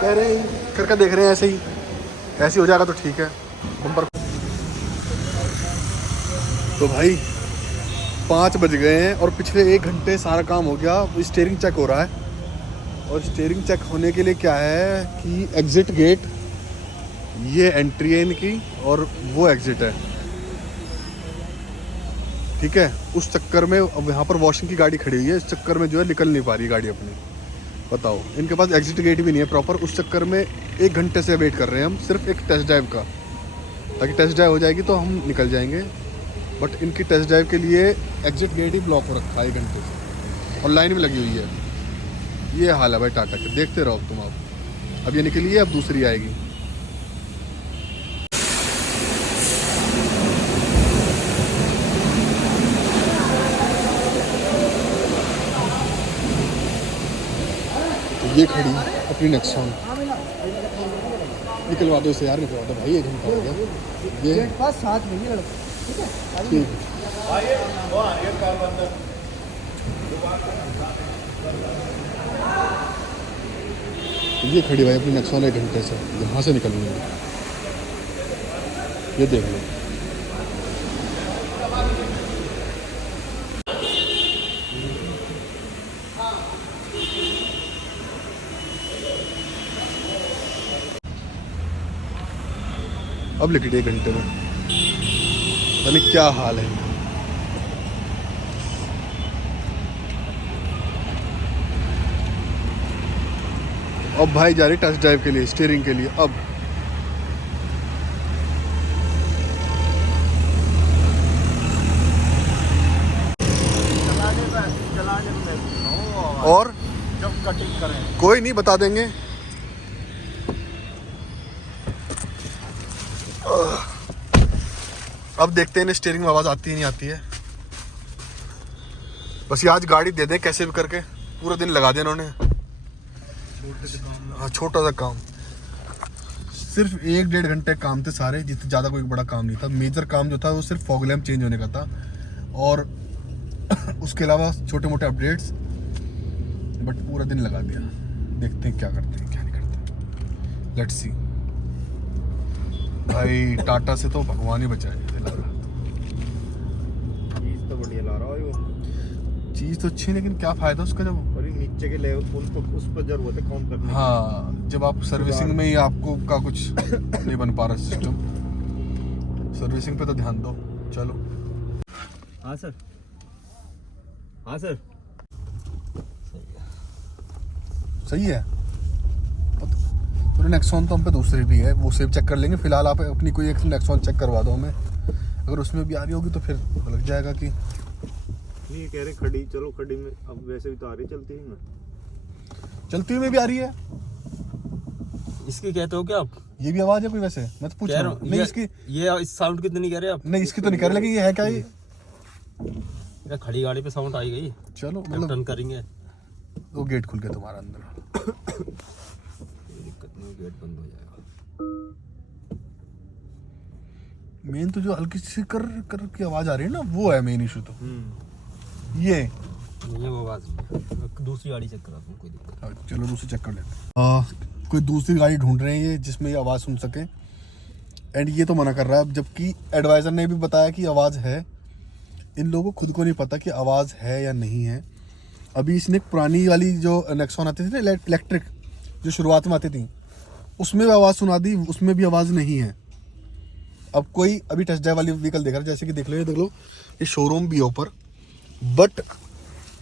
कह रहे हैं करके देख रहे हैं, ऐसे ही हो जाएगा तो ठीक है। बम्पर। तो भाई 5 बज गए हैं और पिछले 1 घंटे सारा काम हो गया। स्टीयरिंग चेक हो रहा है, और स्टीयरिंग चेक होने के लिए क्या है कि एग्जिट गेट ये एंट्री है इनकी और वो एग्जिट है, ठीक है। उस चक्कर में अब यहाँ पर वॉशिंग की गाड़ी खड़ी हुई है, इस चक्कर में जो है निकल नहीं पा रही गाड़ी अपनी। बताओ, इनके पास एग्जिट गेट भी नहीं है प्रॉपर, उस चक्कर में 1 घंटे से वेट कर रहे हैं हम सिर्फ एक टेस्ट ड्राइव का, ताकि टेस्ट ड्राइव हो जाएगी तो हम निकल जाएंगे। बट इनकी टेस्ट ड्राइव के लिए एग्जिट गेट ही ब्लॉक हो रखा है 1 घंटे से, और लाइन भी लगी हुई है। ये हाल है भाई टाटा के, देखते रहो तुम। अब ये निकली है, अब दूसरी आएगी। ये खड़ी अपनी नेक्सॉन, निकलवा दो इसे यार, निकलवा दो भाई, 1 घंटा हो गया। ये पास साथ में ही लड़का, ठीक है, ठीक ये खड़ी भाई अपनी नेक्सॉन 1 घंटे से, यहाँ से निकलनी है। ये देख लो, अब लिखी 1 घंटे में, यानी क्या हाल है। अब भाई जा रही टेस्ट ड्राइव के लिए, स्टीयरिंग के लिए। अब चलाने में और जब कटिंग करें कोई नहीं, बता देंगे। अब देखते हैं स्टीयरिंग में आवाज़ आती है नहीं आती है। बस ये आज गाड़ी दे दें कैसे भी करके, पूरा दिन लगा दें इन्होंने। हाँ, छोटा सा काम, सिर्फ 1-1.5 घंटे काम थे सारे, जितने ज़्यादा कोई बड़ा काम नहीं था। मेजर काम जो था वो सिर्फ फॉग लैम्प चेंज होने का था, और उसके अलावा छोटे मोटे अपडेट्स। बट पूरा दिन लगा दिया, देखते हैं क्या करते हैं क्या नहीं करते। Let's see. भाई टाटा से तो भगवान ही बचाए, लग रहा। चीज तो बढ़िया ला रहा है वो, चीज़ तो अच्छी, लेकिन क्या फ़ायदा उसका जब, और नीचे के लेवल उनको उस पर जरूरत है काम करने की। हाँ, जब आप सर्विसिंग में ही आपको का कुछ नहीं बन पा रहा सिस्टम, सर्विसिंग पे तो ध्यान दो। चलो। हाँ सर, हाँ सर, सही है। तो नेक्सॉन तो हम पे दूसरी भी है, वो सेव चेक कर लेंगे। फिलहाल आप अपनी कोई एक नेक्सॉन चेक करवा दो हमें, अगर उसमें भी आ रही होगी तो फिर लग जाएगा कि नहीं कह रहे खड़ी, चलो खड़ी में अब वैसे भी तो आ रही चलती ही में, चलती हुई में भी आ रही है। इसकी कहते हो क्या आप? ये भी आवाज है कोई? वैसे मैं तो पूछ रहा हूँ। नहीं इसकी, ये इस साउंड कितनी कह रहे हैं आप? नहीं इसकी तो नहीं कर रहे, लेकिन ये है क्या ये? ये खड़ी गाड़ी पे साउंड आई गई, चलो टर्न मतलब करेंगे। वो गेट खुल गया तुम्हारा अंदर। कोई दिक्कत नहीं, गेट बंद हो जाएगा। मेन तो जो हल्की सी कर कर की आवाज आ रही है ना, वो है मेन इशू। तो ये वो आवाज दूसरी गाड़ी चेक करा दूं, कोई दिक्कत। हाँ, चलो दूसरी चेक कर लेते हैं। कोई दूसरी गाड़ी ढूंढ रहे हैं ये जिसमें ये आवाज़ सुन सके, एंड ये तो मना कर रहा है, जबकि एडवाइज़र ने भी बताया कि आवाज़ है। इन लोगों को खुद को नहीं पता कि आवाज़ है या नहीं है। अभी इसने पुरानी वाली जो नेक्सॉन आती थी ना इलेक्ट्रिक, जो शुरुआत में आती थी, उसमें भी आवाज़ सुना दी, उसमें भी आवाज़ नहीं है। अब कोई अभी टेस्ट ड्राइव वाली व्हीकल देख रहा है, जैसे कि देख लो, ये शोरूम भी है ऊपर, बट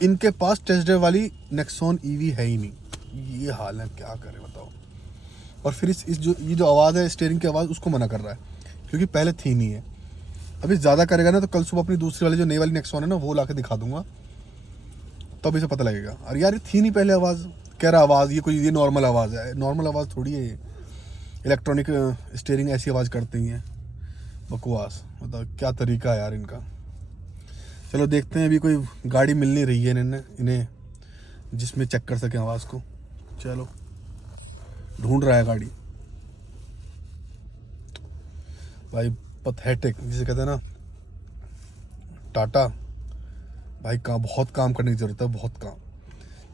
इनके पास टेस्ट ड्राइव वाली नेक्सॉन ईवी है ही नहीं। ये हाल है, क्या करें बताओ। और फिर इस जो आवाज़ है स्टीयरिंग की आवाज़, उसको मना कर रहा है क्योंकि पहले थी नहीं है। अभी ज़्यादा करेगा ना तो कल सुबह अपनी दूसरी वाली जो नई वाली नेक्सॉन है ना, वो ला के दिखा दूंगा, तब इसे पता लगेगा। अरे यार ये थी नहीं पहले आवाज़, कह रहा आवाज़ ये नॉर्मल आवाज़ है। नॉर्मल आवाज़ थोड़ी है ये, इलेक्ट्रॉनिक स्टीयरिंग ऐसी आवाज़ करते ही है। बकवास, मतलब क्या तरीका है यार इनका। चलो देखते हैं, अभी कोई गाड़ी मिल नहीं रही है इन्हें जिसमें चेक कर सकें आवाज़ को। चलो ढूंढ रहा है गाड़ी भाई, पैथेटिक जिसे कहते हैं ना टाटा भाई। बहुत काम करने की ज़रूरत है, बहुत काम।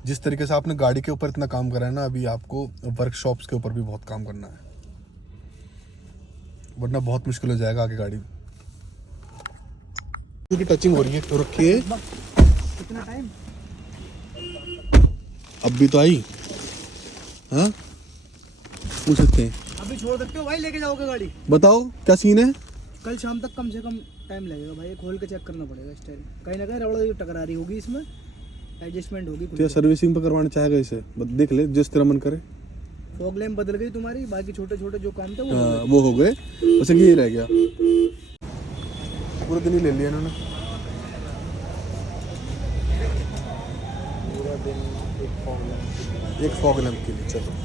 जिस तरीके से आपने गाड़ी के ऊपर इतना काम करा है ना, अभी आपको वर्कशॉप्स के ऊपर भी बहुत काम करना है, वरना बहुत मुश्किल हो जाएगा आगे गाड़ी। क्योंकि टचिंग हो रही है तो रखिए। कितना टाइम? अब भी तो आई। हाँ पूछ सकते हैं। अभी छोड़ सकते हो भाई, लेके जाओगे गाड़ी? बताओ क्या सीन है? कल शाम तक कम से कम टाइम लगेगा भाई, खोल के चेक करना पड़ेगा स्टीयरिंग, कहीं ना कहीं रबड़ टकरारी होगी इसमें, एडजस्टमेंट होगी। तो सर्विसिंग पे करवाना चाहेगा इसे, देख ले जिस तरह मन करे। फॉग लैम्प बदल गई तुम्हारी, बाकी छोटे छोटे जो काम थे वो हो गए, बस ये रह गया। पूरा दिन ही ले लिया इन्होंने। पूरा दिन एक फॉग लैम्प के लिए। चलो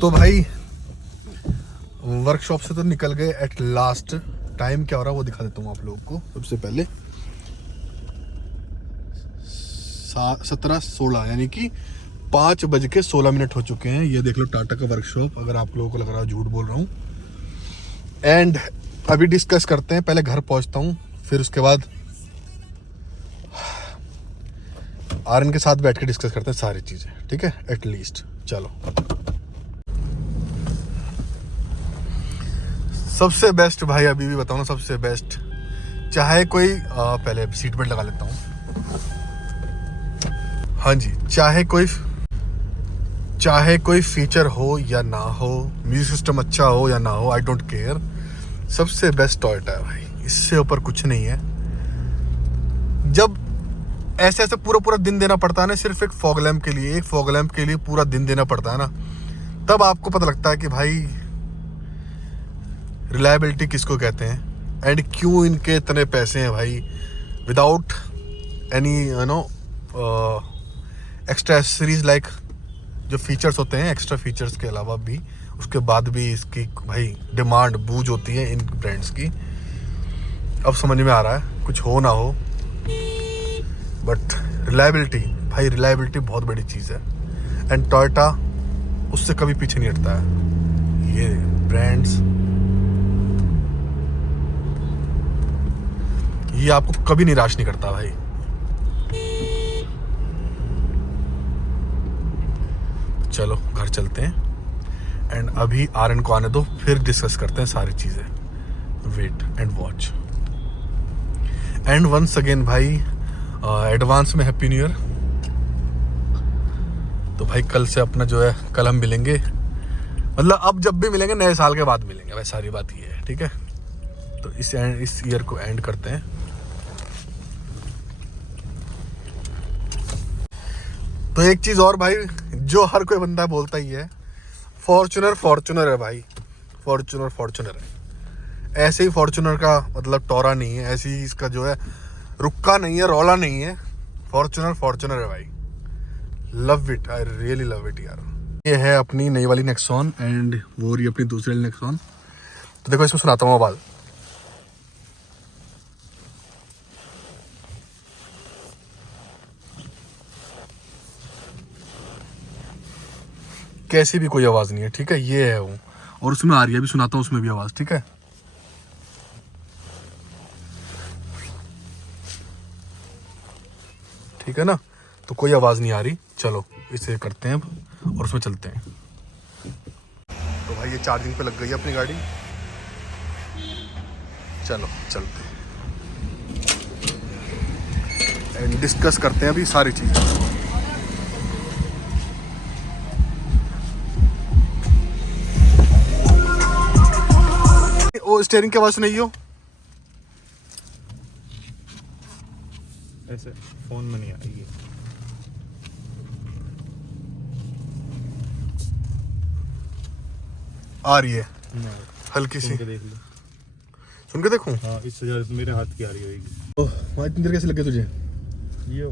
तो भाई वर्कशॉप से तो निकल गए एट लास्ट। टाइम क्या हो रहा है वो दिखा देता हूँ आप लोगों को। सबसे पहले 17:16 यानी कि 5:16 हो चुके हैं। ये देख लो टाटा का वर्कशॉप, अगर आप लोगों को लग रहा है झूठ बोल रहा हूँ। एंड अभी डिस्कस करते हैं, पहले घर पहुंचता हूँ, फिर उसके बाद आर्यन के साथ बैठ के डिस्कस करते हैं सारी चीज़ें, ठीक है एटलीस्ट। चलो सबसे बेस्ट भाई अभी भी बताओ ना, सबसे बेस्ट चाहे कोई पहले सीट बेल्ट लगा लेता हूँ। हाँ जी, चाहे कोई फीचर हो या ना हो, म्यूजिक सिस्टम अच्छा हो या ना हो, आई डोंट केयर, सबसे बेस्ट टोयोटा है भाई, इससे ऊपर कुछ नहीं है। जब ऐसे ऐसे पूरा दिन देना पड़ता है ना सिर्फ एक फॉग लैम्प के लिए, पूरा दिन देना पड़ता है ना, तब आपको पता लगता है कि भाई रिलायबिलिटी किसको कहते हैं एंड क्यों इनके इतने पैसे हैं भाई, without any extra accessories like जो फीचर्स होते हैं, एक्स्ट्रा फीचर्स के अलावा भी उसके बाद भी इसकी भाई डिमांड बूझ होती है इन ब्रांड्स की। अब समझ में आ रहा है, कुछ हो ना हो बट रिलायबिलिटी बहुत बड़ी चीज़ है एंड टोयोटा उससे कभी पीछे नहीं हटता है। ये ब्रांड्स ये आपको कभी निराश नहीं करता भाई। चलो घर चलते हैं एंड अभी आर्यन को आने दो, फिर डिस्कस करते हैं सारी चीज़ें। Wait and watch and once again भाई एडवांस में हैप्पी न्यू ईयर। तो भाई कल से अपना जो है, कल हम मिलेंगे, मतलब अब जब भी मिलेंगे नए साल के बाद मिलेंगे भाई, सारी बात ये है, ठीक है। तो इस ईयर को एंड करते हैं। तो एक चीज़ और भाई, जो हर कोई बंदा बोलता ही है, फॉर्च्यूनर है भाई, फॉर्च्यूनर है। ऐसे ही फॉर्च्यूनर का मतलब टोरा नहीं है, ऐसे ही इसका जो है रुक्का नहीं है, रौला नहीं है, फॉर्च्यूनर है भाई। Love it, I really love it यार। ये है अपनी नई वाली नेक्सॉन एंड वो रही अपनी दूसरी वाली नेक्सॉन। तो देखो इसमें सुनाता हूँ आवाज़। कैसी भी कोई आवाज़ नहीं है, ठीक है, ये है वो। और उसमें आ रही है, अभी सुनाता हूँ उसमें भी आवाज़, ठीक है। ठीक है ना, तो कोई आवाज़ नहीं आ रही। चलो इसे करते हैं अब और उसमें चलते हैं। तो भाई ये चार्जिंग पे लग गई है अपनी गाड़ी, चलो चलते हैं एंड डिस्कस करते हैं अभी सारी चीज़ें। वो स्टीयरिंग की आवाज़ सुनाई हो? ऐसे फोन में नहीं आ रही है। आ रही है हल्की सी, सुन के देख लो। सुन के देखूं? हाँ, इससे ज़्यादा मेरे हाथ की आ रही होगी। वहाँ इतनी देर कैसे लगे तुझे? ये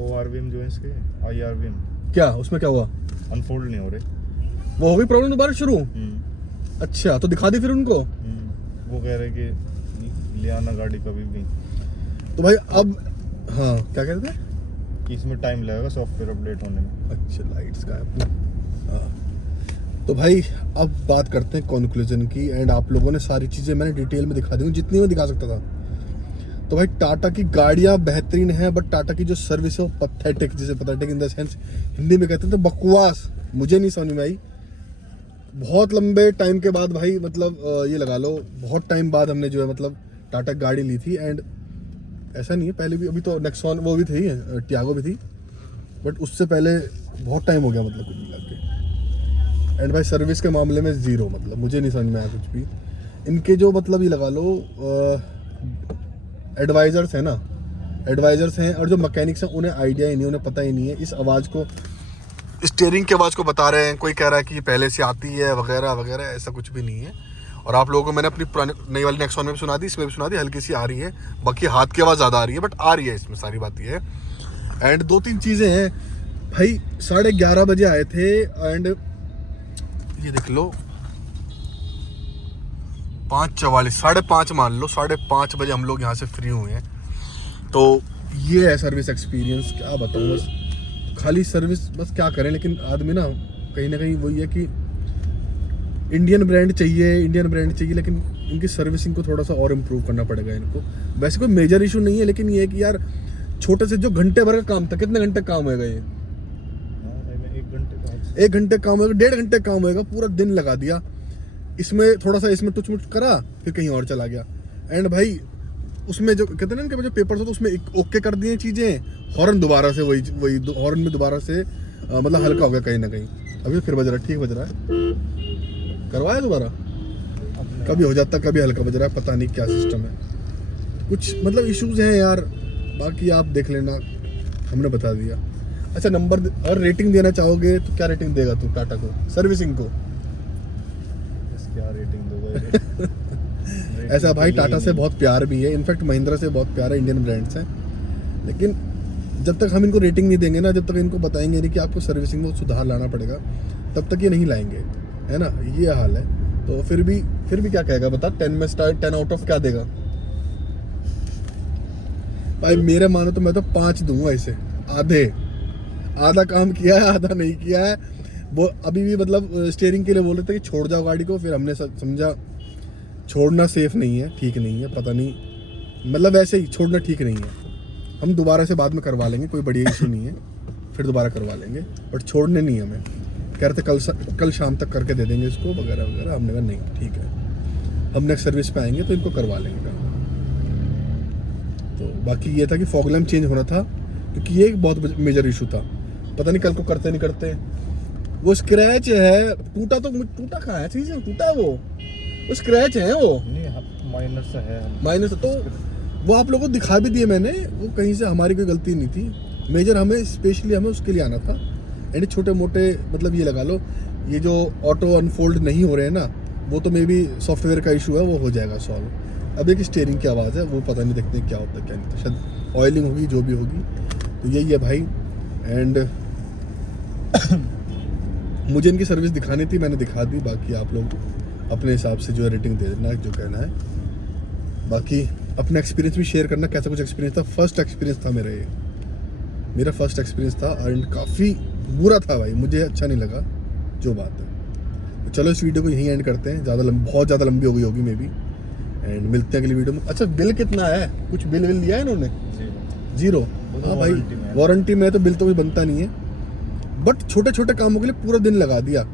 ORVM जो है इसके, IRVM क्या उसमें क्या हुआ? अनफोल्ड नहीं हो रहे। वो हो गई प्रॉब्लम दोबारा शुरू? अच्छा, तो दिखा दी फिर उनको। वो कह रहे कि ले आना गाड़ी कभी भी। तो भाई अब हाँ क्या कहते थे कि इसमें टाइम लगेगा सॉफ्टवेयर अपडेट होने में। अच्छा, लाइट्स का है। हाँ, तो भाई अब बात करते हैं कंक्लूजन की एंड आप लोगों ने सारी चीज़ें मैंने डिटेल में दिखा दी हूँ जितनी मैं दिखा सकता था। तो भाई टाटा की गाड़ियाँ बेहतरीन हैं बट टाटा की जो सर्विस है वो पथेटिक, जिसे pathetic in the sense Hindi में कहते थे बकवास, मुझे नहीं समझ में आई। बहुत लंबे टाइम के बाद भाई, मतलब ये लगा लो बहुत टाइम बाद हमने जो है मतलब टाटा गाड़ी ली थी एंड ऐसा नहीं है, पहले भी, अभी तो नेक्सॉन वो भी थी, टियागो भी थी, बट उससे पहले बहुत टाइम हो गया मतलब कुछ मिला के। एंड भाई सर्विस के मामले में ज़ीरो, मतलब मुझे नहीं समझ में आया कुछ भी। इनके जो मतलब ये लगा लो एडवाइज़र्स हैं ना, एडवाइज़र्स हैं, और जो मैकेनिक्स हैं उन्हें आइडिया ही नहीं, उन्हें पता ही नहीं है। इस आवाज़ को, स्टीयरिंग की आवाज़ को बता रहे हैं, कोई कह रहा है कि पहले से आती है वगैरह वगैरह, ऐसा कुछ भी नहीं है। और आप लोगों को मैंने अपनी पुरानी नई वाली नेक्सॉन में भी सुना दी, इसमें भी सुना दी, हल्की सी आ रही है, बाकी हाथ की आवाज़ ज़्यादा आ रही है, बट आ रही है, इसमें सारी बात ये है। एंड 2-3 चीज़ें हैं भाई, 11:30 बजे आए थे, एंड ये देख लो 5:44, 5:30 मान लो, 5:30 बजे हम लोग यहाँ से फ्री हुए हैं। तो ये है सर्विस एक्सपीरियंस, क्या बताऊँ, बस खाली सर्विस, बस क्या करें। लेकिन आदमी ना कहीं वही है कि इंडियन ब्रांड चाहिए, लेकिन इनकी सर्विसिंग को थोड़ा सा और इम्प्रूव करना पड़ेगा इनको। वैसे कोई मेजर इशू नहीं है, लेकिन ये है कि यार छोटे से जो घंटे भर का काम था, कितने घंटे काम होएगा ये? 1 घंटे काम होएगा, 1.5 घंटे काम होएगा, पूरा दिन लगा दिया इसमें, थोड़ा सा इसमें टुच मुच करा, फिर कहीं और चला गया। एंड भाई उसमें जो कहते हैं ना इनके जो पेपर्स हो, तो उसमें ओके कर दिए चीज़ें, हॉर्न दोबारा से वही हॉर्न में दोबारा से मतलब हल्का हो गया कहीं ना कहीं। अभी फिर बज रहा है, ठीक बज रहा है, करवाया दोबारा, कभी हो जाता कभी हल्का बज रहा है, पता नहीं क्या सिस्टम है, कुछ मतलब इश्यूज हैं यार। बाकी आप देख लेना, हमने बता दिया। अच्छा नंबर और रेटिंग देना चाहोगे तो क्या रेटिंग देगा तू टाटा को, सर्विसिंग को? क्या रेटिंग दोगे? ऐसा भाई टाटा से बहुत प्यार भी है, इनफैक्ट महिंद्रा से बहुत प्यार है, इंडियन ब्रांड्स हैं, लेकिन जब तक हम इनको रेटिंग नहीं देंगे ना, जब तक इनको बताएंगे नहीं कि आपको सर्विसिंग में सुधार लाना पड़ेगा, तब तक ये नहीं लाएंगे, है ना, ये हाल है। तो फिर भी क्या कहेगा बता, 10 में स्टार 10 आउट ऑफ क्या देगा भाई? मेरे मानो तो मैं तो 5 दूंगा इसे, आधा काम किया है, आधा नहीं किया है। वो अभी भी मतलब स्टीयरिंग के लिए बोल रहे थे कि छोड़ जाओ गाड़ी को, फिर हमने समझा छोड़ना सेफ नहीं है, ठीक नहीं है, पता नहीं, मतलब वैसे ही छोड़ना ठीक नहीं है। हम दोबारा से बाद में करवा लेंगे, कोई बड़ी इशू नहीं है, फिर दोबारा करवा लेंगे, बट छोड़ने नहीं हमें। कह रहे थे कल शाम तक करके दे देंगे इसको वगैरह वगैरह, हमने कहा नहीं ठीक है, हम नेक्स्ट सर्विस पे आएंगे तो इनको करवा लेंगे। तो बाकी ये था कि फॉग लैम्प चेंज होना था, क्योंकि ये एक बहुत मेजर इशू था, पता नहीं कल को करते नहीं करते। वो स्क्रैच है, टूटा कहाँ है, चीज़ टूटा है, वो स्क्रैच है, वो माइनर सा है, माइनस। तो वो आप लोगों को दिखा भी दिए मैंने, वो कहीं से हमारी कोई गलती नहीं थी, मेजर हमें स्पेशली हमें उसके लिए आना था। एंड छोटे मोटे मतलब ये लगा लो, ये जो ऑटो अनफोल्ड नहीं हो रहे हैं ना, वो तो मे बी सॉफ्टवेयर का इशू है, वो हो जाएगा सॉल्व। अब एक स्टीयरिंग की आवाज़ है, वो पता नहीं, देखते हैं क्या होता है क्या नहीं, तो शायद ऑयलिंग होगी, जो भी होगी। तो यही है भाई। एंड मुझे इनकी सर्विस दिखानी थी, मैंने दिखा दी, बाकी आप लोग अपने हिसाब से जो है रेटिंग दे देना, जो कहना है। बाकी अपना एक्सपीरियंस भी शेयर करना, कैसा कुछ एक्सपीरियंस था। फर्स्ट एक्सपीरियंस था मेरा फर्स्ट एक्सपीरियंस था, एंड काफ़ी बुरा था भाई, मुझे अच्छा नहीं लगा, जो बात है। तो चलो इस वीडियो को यहीं एंड करते हैं, बहुत ज़्यादा लंबी हो गई होगी मे बी, एंड मिलते हैं अगली वीडियो में। अच्छा बिल कितना है, कुछ बिल लिया है इन्होंने? 0। हाँ भाई, वारंटी में तो बिल तो कोई बनता नहीं है, बट छोटे छोटे कामों के लिए पूरा दिन लगा दिया।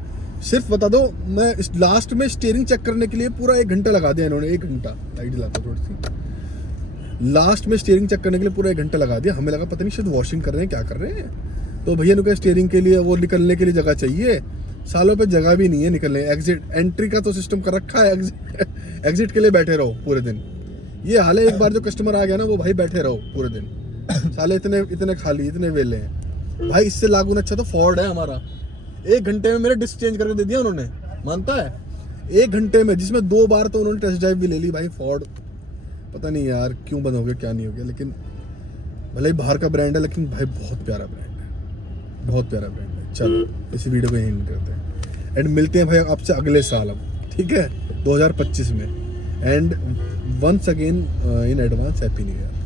सिर्फ बता दो, मैं इस लास्ट में स्टीयरिंग चेक करने के लिए पूरा 1 घंटा लगा दिया इन्होंने, 1 घंटा। लाइट जलाता थोड़ी सी, लास्ट में स्टीयरिंग चेक करने के लिए पूरा 1 घंटा लगा दिया। हमें लगा पता नहीं शायद वॉशिंग कर रहे हैं, क्या कर रहे हैं। तो भैया ने कहा स्टीयरिंग के लिए वो निकलने के लिए जगह चाहिए, सालों पे जगह भी नहीं है निकलने। एग्जिट एंट्री का तो सिस्टम कर रखा है, एग्जिट के लिए बैठे रहो पूरे दिन। ये हाल है, एक बार जो कस्टमर आ गया ना, वो भाई बैठे रहो पूरे दिन, साले इतने खाली, इतने वेले हैं भाई। इससे लागू अच्छा तो फोर्ड है हमारा, 1 घंटे में मेरे डिस्क चेंज करके दे दिया उन्होंने, मानता है, 1 घंटे में, जिसमें 2 बार तो उन्होंने टेस्ट ड्राइव भी ले ली भाई। फोर्ड पता नहीं यार क्यों बंद हो गया, क्या नहीं हो गया, लेकिन भले ही बाहर का ब्रांड है, लेकिन भाई बहुत प्यारा ब्रांड है, बहुत प्यारा ब्रांड है। चलो इसी वीडियो को यहीं एंड करते हैं, एंड मिलते हैं भाई आपसे अगले साल, अब ठीक है, 2025 में। And once again in advance happy new year.